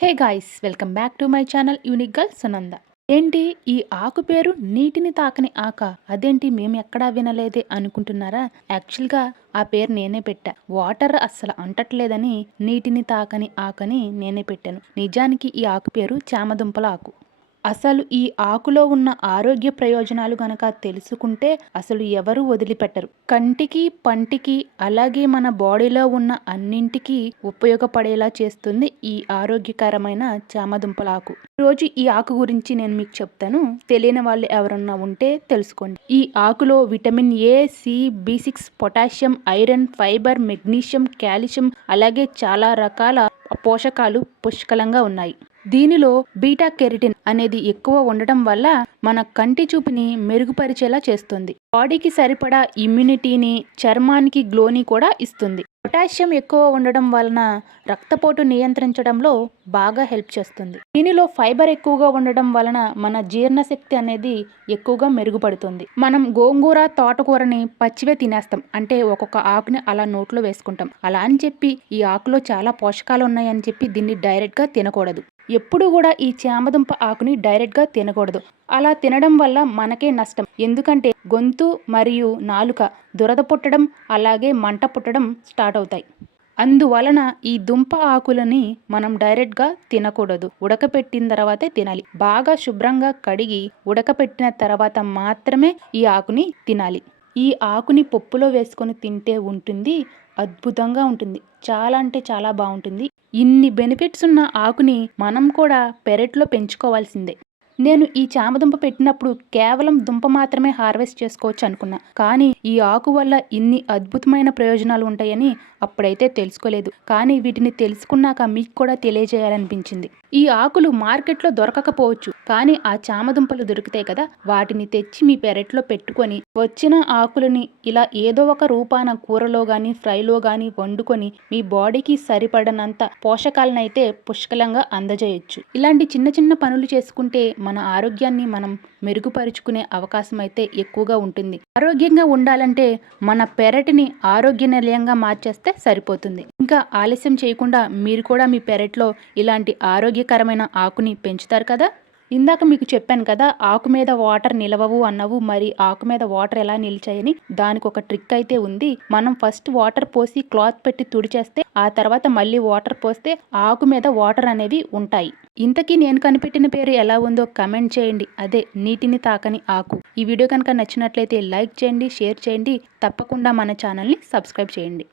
Hey guys welcome back to my channel unique girl Sunanda. ఏంటి ఈ ఆకు పేరు నీటిని తాకని ఆక? అదేంటి మేము ఎక్కడా వినలేదే అనుకుంటున్నారా? యాక్చువల్గా ఆ పేరు నేనే పెట్టా. వాటర్ అస్సలు అంటట్లేదని నీటిని తాకని ఆకని నేనే పెట్టాను. నిజానికి ఈ ఆకు పేరు చామదుంపల ఆకు. అసలు ఈ ఆకులో ఉన్న ఆరోగ్య ప్రయోజనాలు గనక తెలుసుకుంటే అసలు ఎవరు వదిలిపెట్టరు. కంటికి పంటికి అలాగే మన బాడీలో ఉన్న అన్నింటికి ఉపయోగపడేలా చేస్తుంది ఈ ఆరోగ్యకరమైన చామదుంపల ఆకు రోజు ఈ ఆకు గురించి నేను మీకు చెప్తాను. తెలియని వాళ్ళు ఎవరన్నా ఉంటే తెలుసుకోండి. ఈ ఆకులో vitamin A C B six potassium iron fibre magnesium calcium అలాగే చాలా రకాల పోషకాలు పుష్కలంగా ఉన్నాయి. దీనిలో బీటా కెరిటిన్ అనేది ఎక్కువ ఉండటం వల్ల మన కంటి చూపుని మెరుగుపరిచేలా చేస్తుంది. బాడీకి సరిపడా ఇమ్యూనిటీని చర్మానికి గ్లోని కూడా ఇస్తుంది. పొటాషియం ఎక్కువ ఉండడం వలన రక్తపోటు నియంత్రించడంలో బాగా హెల్ప్ చేస్తుంది. దీనిలో ఫైబర్ ఎక్కువగా ఉండడం వలన మన జీర్ణశక్తి అనేది ఎక్కువగా మెరుగుపడుతుంది. మనం గోంగూర తోటకూరని పచ్చివే తినేస్తాం. అంటే ఒక్కొక్క ఆకుని అలా నోట్లో వేసుకుంటాం. అలా అని చెప్పి ఈ ఆకులో చాలా పోషకాలు ఉన్నాయని చెప్పి దీన్ని డైరెక్ట్గా తినకూడదు. ఎప్పుడు కూడా ఈ చామదుంప ఆకుని డైరెక్ట్గా తినకూడదు. అలా తినడం వల్ల మనకే నష్టం. ఎందుకంటే గొంతు మరియు నాలుక దురద పుట్టడం అలాగే మంట పుట్టడం స్టార్ట్ అవుతాయి. అందువలన ఈ దుంప ఆకులని మనం డైరెక్ట్గా తినకూడదు. ఉడకపెట్టిన తర్వాతే తినాలి. బాగా శుభ్రంగా కడిగి ఉడకపెట్టిన తర్వాత మాత్రమే ఈ ఆకుని తినాలి. ఈ ఆకుని పప్పులో వేసుకొని తింటే ఉంటుంది అద్భుతంగా ఉంటుంది. చాలా అంటే చాలా బాగుంటుంది. ఇన్ని బెనిఫిట్స్ ఉన్న ఆకుని మనం కూడా పెరట్లో పెంచుకోవాల్సిందే. నేను ఈ చామదుంప పెట్టినప్పుడు కేవలం దుంప మాత్రమే హార్వెస్ట్ చేసుకోవచ్చు అనుకున్నా. కానీ ఈ ఆకు వల్ల ఇన్ని అద్భుతమైన ప్రయోజనాలు ఉంటాయని అప్పుడైతే తెలుసుకోలేదు. కానీ వీటిని తెలుసుకున్నాక మీకు కూడా తెలియజేయాలనిపించింది. ఈ ఆకులు మార్కెట్లో దొరకకపోవచ్చు. కానీ ఆ చామదుంపలు దొరుకుతాయి కదా వాటిని తెచ్చి మీ పెరట్లో పెట్టుకొని వచ్చిన ఆకులని ఇలా ఏదో ఒక రూపాన కూరలో కానీ ఫ్రైలో కానీ వండుకొని మీ బాడీకి సరిపడనంత పోషకాలనైతే పుష్కలంగా అందజేయచ్చు. ఇలాంటి చిన్న చిన్న పనులు చేసుకుంటే మన ఆరోగ్యాన్ని మనం మెరుగుపరుచుకునే అవకాశం అయితే ఎక్కువగా ఉంటుంది. ఆరోగ్యంగా ఉండాలంటే మన పెరటిని ఆరోగ్య నిలయంగా మార్చేస్తే సరిపోతుంది. ఇంకా ఆలస్యం చేయకుండా మీరు కూడా మీ పెరట్లో ఇలాంటి ఆరోగ్యకరమైన ఆకుని పెంచుతారు కదా? ఇందాక మీకు చెప్పాను కదా ఆకు మీద వాటర్ నిలవవు అన్నవు మరి ఆకు మీద వాటర్ ఎలా నిలిచాయని దానికి ఒక ట్రిక్ అయితే ఉంది. మనం ఫస్ట్ వాటర్ పోసి క్లాత్ పెట్టి తుడిచేస్తే ఆ తర్వాత మళ్ళీ వాటర్ పోస్తే ఆకు మీద వాటర్ అనేవి ఉంటాయి. ఇంతకీ నేను కనిపెట్టిన పేరు ఎలా ఉందో కమెంట్ చేయండి. అదే నీటిని తాకని ఆకు. ఈ వీడియో కనుక నచ్చినట్లయితే లైక్ చేయండి షేర్ చేయండి. తప్పకుండా మన ఛానల్ని సబ్స్క్రైబ్ చేయండి.